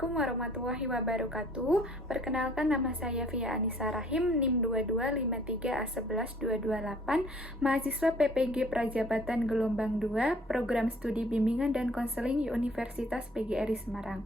Assalamualaikum warahmatullahi wabarakatuh. Perkenalkan, nama saya Via Anissa Rahim, NIM 2253A11228, mahasiswa PPG Prajabatan Gelombang 2, Program Studi Bimbingan dan Konseling Universitas PGRI Semarang.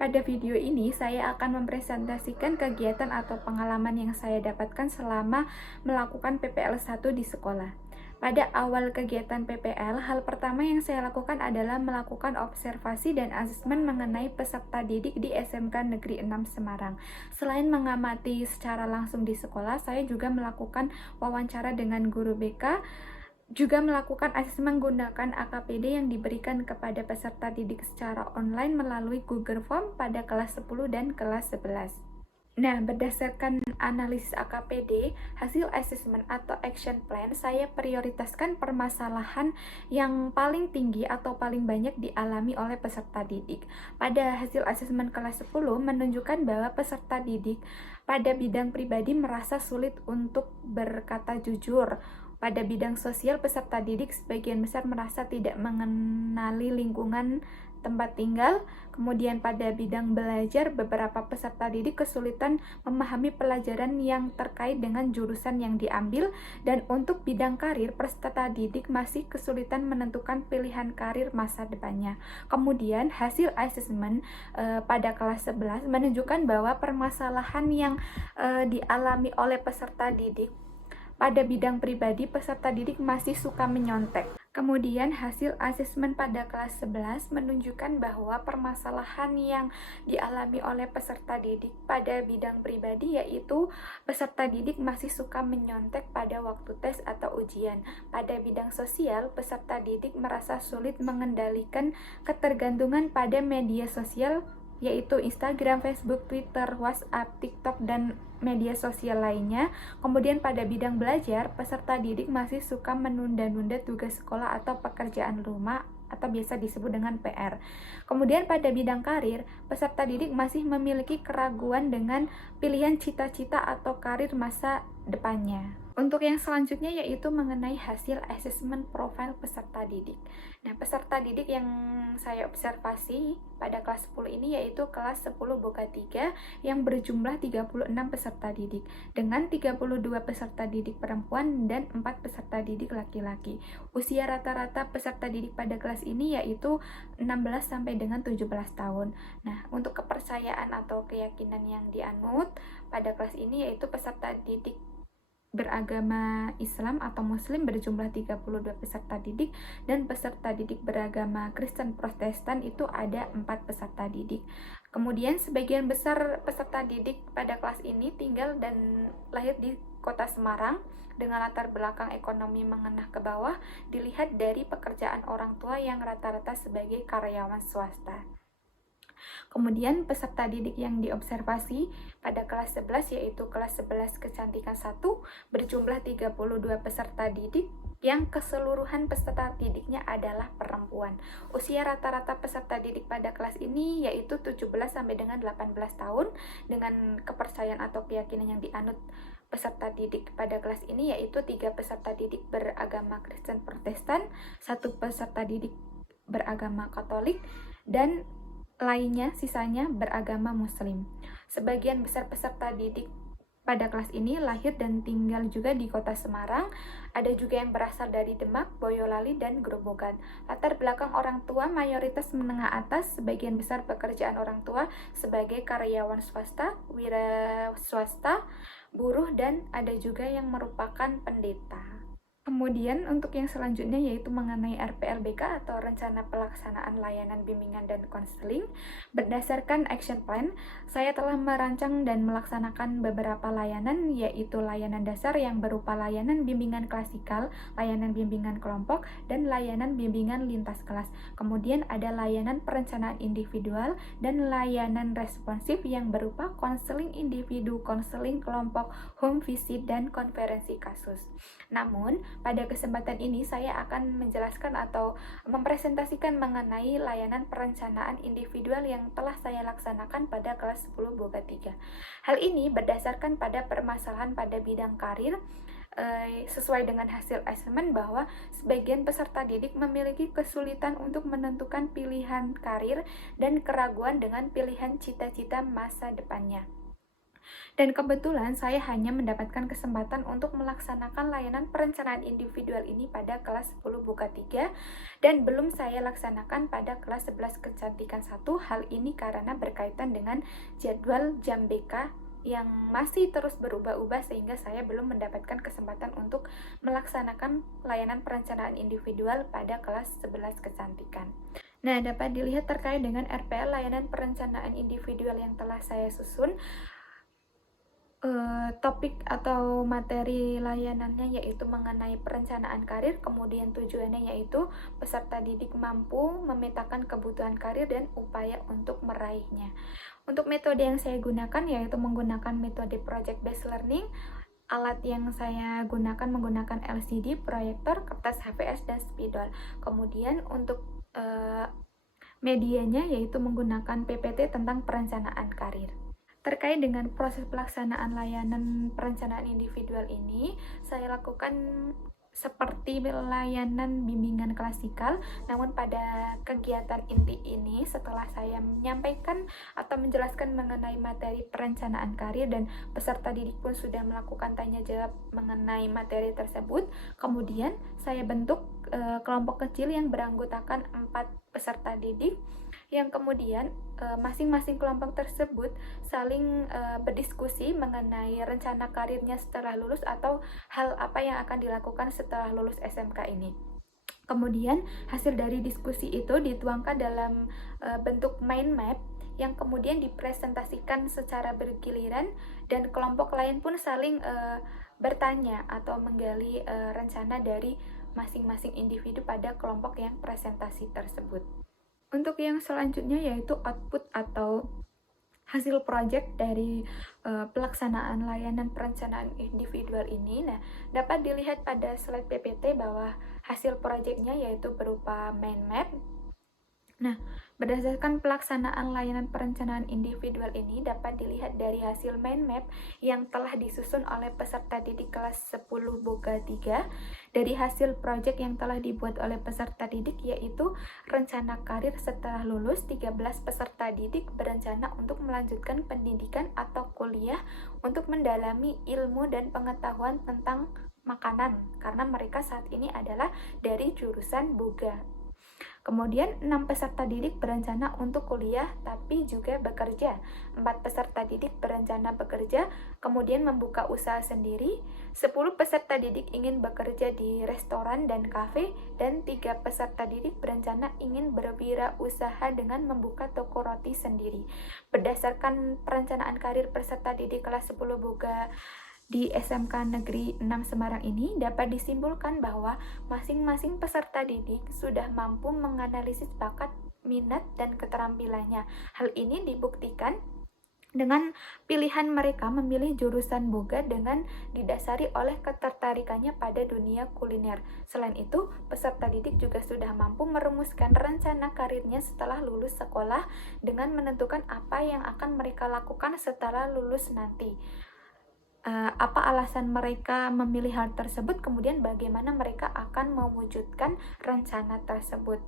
Pada video ini, saya akan mempresentasikan kegiatan atau pengalaman yang saya dapatkan selama melakukan PPL 1 di sekolah. Pada awal kegiatan PPL, hal pertama yang saya lakukan adalah melakukan observasi dan asesmen mengenai peserta didik di SMK Negeri 6 Semarang. Selain mengamati secara langsung di sekolah, saya juga melakukan wawancara dengan guru BK, juga melakukan asesmen menggunakan AKPD yang diberikan kepada peserta didik secara online melalui Google Form pada kelas 10 dan kelas 11. Nah, berdasarkan analisis AKPD, hasil assessment atau action plan, saya prioritaskan permasalahan yang paling tinggi atau paling banyak dialami oleh peserta didik. Pada hasil assessment kelas 10 menunjukkan bahwa peserta didik pada bidang pribadi merasa sulit untuk berkata jujur. Pada bidang sosial, peserta didik sebagian besar merasa tidak mengenali lingkungan tempat tinggal. Kemudian pada bidang belajar, beberapa peserta didik kesulitan memahami pelajaran yang terkait dengan jurusan yang diambil. Dan untuk bidang karir, peserta didik masih kesulitan menentukan pilihan karir masa depannya. Kemudian hasil asesmen pada kelas 11 menunjukkan bahwa permasalahan yang dialami oleh peserta didik pada bidang pribadi, peserta didik masih suka menyontek. Kemudian hasil asesmen pada kelas 11 menunjukkan bahwa permasalahan yang dialami oleh peserta didik pada bidang pribadi yaitu peserta didik masih suka menyontek pada waktu tes atau ujian. Pada bidang sosial, peserta didik merasa sulit mengendalikan ketergantungan pada media sosial yaitu Instagram, Facebook, Twitter, WhatsApp, TikTok, dan media sosial lainnya. Kemudian pada bidang belajar, peserta didik masih suka menunda-nunda tugas sekolah atau pekerjaan rumah atau biasa disebut dengan PR. Kemudian pada bidang karir, peserta didik masih memiliki keraguan dengan pilihan cita-cita atau karir masa depannya. Untuk yang selanjutnya yaitu mengenai hasil asesmen profil peserta didik. Nah, peserta didik yang saya observasi pada kelas 10 ini yaitu kelas 10 Boka 3 yang berjumlah 36 peserta didik dengan 32 peserta didik perempuan dan 4 peserta didik laki-laki. Usia rata-rata peserta didik pada kelas ini yaitu 16 sampai dengan 17 tahun. Nah, untuk kepercayaan atau keyakinan yang dianut pada kelas ini yaitu peserta didik beragama Islam atau Muslim berjumlah 32 peserta didik dan peserta didik beragama Kristen Protestan itu ada 4 peserta didik. Kemudian sebagian besar peserta didik pada kelas ini tinggal dan lahir di kota Semarang dengan latar belakang ekonomi menengah ke bawah dilihat dari pekerjaan orang tua yang rata-rata sebagai karyawan swasta. Kemudian peserta didik yang diobservasi pada kelas 11 yaitu kelas 11 kecantikan 1 berjumlah 32 peserta didik yang keseluruhan peserta didiknya adalah perempuan. Usia rata-rata peserta didik pada kelas ini yaitu 17 sampai dengan 18 tahun dengan kepercayaan atau keyakinan yang dianut peserta didik pada kelas ini yaitu 3 peserta didik beragama Kristen Protestan, 1 peserta didik beragama Katolik, dan lainnya sisanya beragama Muslim. Sebagian besar peserta didik pada kelas ini lahir dan tinggal juga di kota Semarang. Ada juga yang berasal dari Demak, Boyolali, dan Grobogan. Latar belakang orang tua mayoritas menengah atas, sebagian besar pekerjaan orang tua sebagai karyawan swasta, wira swasta, buruh, dan ada juga yang merupakan pendeta. Kemudian untuk yang selanjutnya yaitu mengenai RPLBK atau Rencana Pelaksanaan Layanan Bimbingan dan Konseling. Berdasarkan action plan, saya telah merancang dan melaksanakan beberapa layanan yaitu layanan dasar yang berupa layanan bimbingan klasikal, layanan bimbingan kelompok, dan layanan bimbingan lintas kelas. Kemudian ada layanan perencanaan individual dan layanan responsif yang berupa konseling individu, konseling kelompok, home visit, dan konferensi kasus. Namun, pada kesempatan ini saya akan menjelaskan atau mempresentasikan mengenai layanan perencanaan individual yang telah saya laksanakan pada kelas 10 Boga 3. Hal ini berdasarkan pada permasalahan pada bidang karir sesuai dengan hasil asesmen bahwa sebagian peserta didik memiliki kesulitan untuk menentukan pilihan karir dan keraguan dengan pilihan cita-cita masa depannya. Dan kebetulan saya hanya mendapatkan kesempatan untuk melaksanakan layanan perencanaan individual ini pada kelas 10 Buka 3 dan belum saya laksanakan pada kelas 11 Kecantikan 1. Hal ini karena berkaitan dengan jadwal jam BK yang masih terus berubah-ubah sehingga saya belum mendapatkan kesempatan untuk melaksanakan layanan perencanaan individual pada kelas 11 Kecantikan. Nah, dapat dilihat terkait dengan RPL layanan perencanaan individual yang telah saya susun. Topik atau materi layanannya yaitu mengenai perencanaan karir, kemudian tujuannya yaitu peserta didik mampu memetakan kebutuhan karir dan upaya untuk meraihnya. Untuk metode yang saya gunakan yaitu menggunakan metode project based learning. Alat yang saya gunakan menggunakan LCD, proyektor, kertas HVS, dan spidol. Kemudian untuk medianya yaitu menggunakan PPT tentang perencanaan karir. Terkait dengan proses pelaksanaan layanan perencanaan individual ini, saya lakukan seperti layanan bimbingan klasikal, namun pada kegiatan inti ini setelah saya menyampaikan atau menjelaskan mengenai materi perencanaan karir dan peserta didik pun sudah melakukan tanya jawab mengenai materi tersebut, kemudian saya bentuk kelompok kecil yang beranggotakan 4 peserta didik yang kemudian masing-masing kelompok tersebut saling berdiskusi mengenai rencana karirnya setelah lulus atau hal apa yang akan dilakukan setelah lulus SMK ini. Kemudian hasil dari diskusi itu dituangkan dalam bentuk mind map yang kemudian dipresentasikan secara bergiliran dan kelompok lain pun saling bertanya atau menggali rencana dari masing-masing individu pada kelompok yang presentasi tersebut. Untuk yang selanjutnya yaitu output atau hasil project dari pelaksanaan layanan perencanaan individual ini. Nah, dapat dilihat pada slide PPT bahwa hasil projectnya yaitu berupa mind map. Nah, berdasarkan pelaksanaan layanan perencanaan individual ini dapat dilihat dari hasil mind map yang telah disusun oleh peserta didik kelas 10 Boga 3, dari hasil proyek yang telah dibuat oleh peserta didik yaitu rencana karir setelah lulus. 13 peserta didik berencana untuk melanjutkan pendidikan atau kuliah untuk mendalami ilmu dan pengetahuan tentang makanan karena mereka saat ini adalah dari jurusan Boga. Kemudian 6 peserta didik berencana untuk kuliah tapi juga bekerja. 4 peserta didik berencana bekerja, kemudian membuka usaha sendiri. 10 peserta didik ingin bekerja di restoran dan kafe, dan 3 peserta didik berencana ingin berwirausaha dengan membuka toko roti sendiri. Berdasarkan perencanaan karir peserta didik kelas 10 Boga di SMK Negeri 6 Semarang ini dapat disimpulkan bahwa masing-masing peserta didik sudah mampu menganalisis bakat, minat, dan keterampilannya. Hal ini dibuktikan dengan pilihan mereka memilih jurusan Boga dengan didasari oleh ketertarikannya pada dunia kuliner. Selain itu, peserta didik juga sudah mampu merumuskan rencana karirnya setelah lulus sekolah dengan menentukan apa yang akan mereka lakukan setelah lulus nanti. Apa alasan mereka memilih hal tersebut, kemudian bagaimana mereka akan mewujudkan rencana tersebut.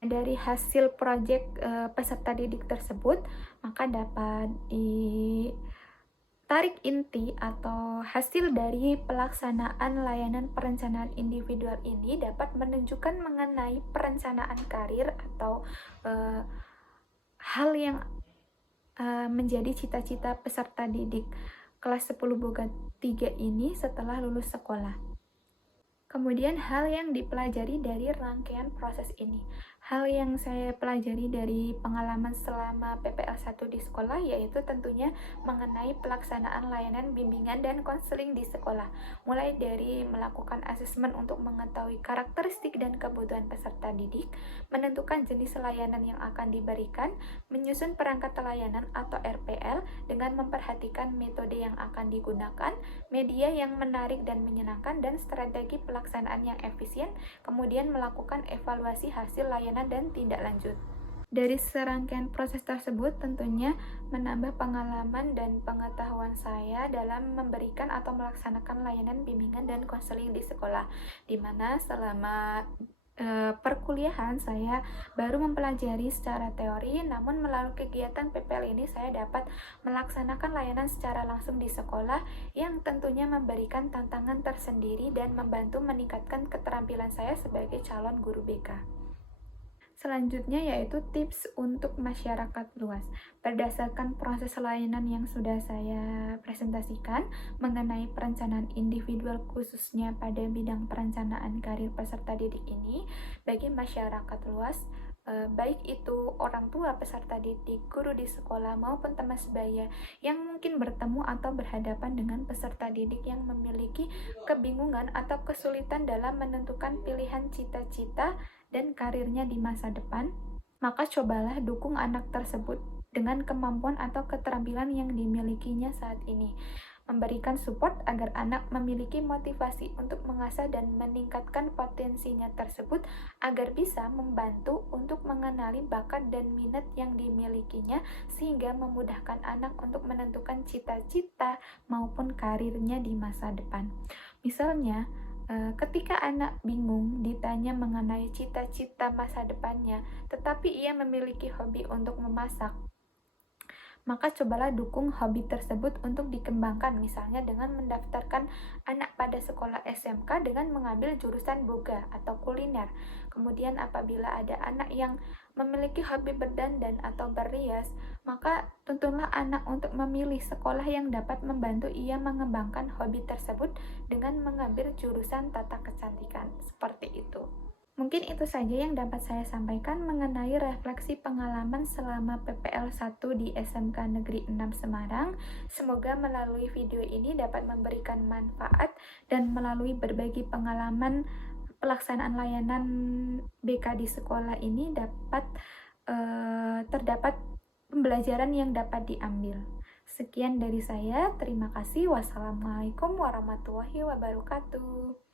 Dari hasil proyek peserta didik tersebut, maka dapat ditarik inti atau hasil dari pelaksanaan layanan perencanaan individual ini dapat menunjukkan mengenai perencanaan karir atau hal yang menjadi cita-cita peserta didik kelas 10 Boga 3 ini setelah lulus sekolah. Kemudian hal yang dipelajari dari rangkaian proses ini. Hal yang saya pelajari dari pengalaman selama PPL 1 di sekolah yaitu tentunya mengenai pelaksanaan layanan bimbingan dan konseling di sekolah. Mulai dari melakukan asesmen untuk mengetahui karakteristik dan kebutuhan peserta didik, menentukan jenis layanan yang akan diberikan, menyusun perangkat layanan atau RPL dengan memperhatikan metode yang akan digunakan, media yang menarik dan menyenangkan, dan strategi pelaksanaan yang efisien, kemudian melakukan evaluasi hasil layanan dan tindak lanjut. Dari serangkaian proses tersebut tentunya menambah pengalaman dan pengetahuan saya dalam memberikan atau melaksanakan layanan bimbingan dan konseling di sekolah, di mana selama perkuliahan saya baru mempelajari secara teori, namun melalui kegiatan PPL ini saya dapat melaksanakan layanan secara langsung di sekolah yang tentunya memberikan tantangan tersendiri dan membantu meningkatkan keterampilan saya sebagai calon guru BK. Selanjutnya yaitu tips untuk masyarakat luas. Berdasarkan proses layanan yang sudah saya presentasikan mengenai perencanaan individual khususnya pada bidang perencanaan karir peserta didik ini, bagi masyarakat luas, baik itu orang tua peserta didik, guru di sekolah, maupun teman sebaya yang mungkin bertemu atau berhadapan dengan peserta didik yang memiliki kebingungan atau kesulitan dalam menentukan pilihan cita-cita dan karirnya di masa depan, maka cobalah dukung anak tersebut dengan kemampuan atau keterampilan yang dimilikinya saat ini. Memberikan support agar anak memiliki motivasi untuk mengasah dan meningkatkan potensinya tersebut agar bisa membantu untuk mengenali bakat dan minat yang dimilikinya sehingga memudahkan anak untuk menentukan cita-cita maupun karirnya di masa depan. Misalnya, ketika anak bingung ditanya mengenai cita-cita masa depannya, tetapi ia memiliki hobi untuk memasak, maka cobalah dukung hobi tersebut untuk dikembangkan, misalnya dengan mendaftarkan anak pada sekolah SMK dengan mengambil jurusan boga atau kuliner. Kemudian apabila ada anak yang memiliki hobi berdandan atau berrias, maka tuntunlah anak untuk memilih sekolah yang dapat membantu ia mengembangkan hobi tersebut dengan mengambil jurusan tata kecantikan. Seperti itu. Mungkin itu saja yang dapat saya sampaikan mengenai refleksi pengalaman selama PPL 1 di SMK Negeri 6 Semarang. Semoga melalui video ini dapat memberikan manfaat dan melalui berbagi pengalaman pelaksanaan layanan BK di sekolah ini terdapat pembelajaran yang dapat diambil. Sekian dari saya, terima kasih. Wassalamualaikum warahmatullahi wabarakatuh.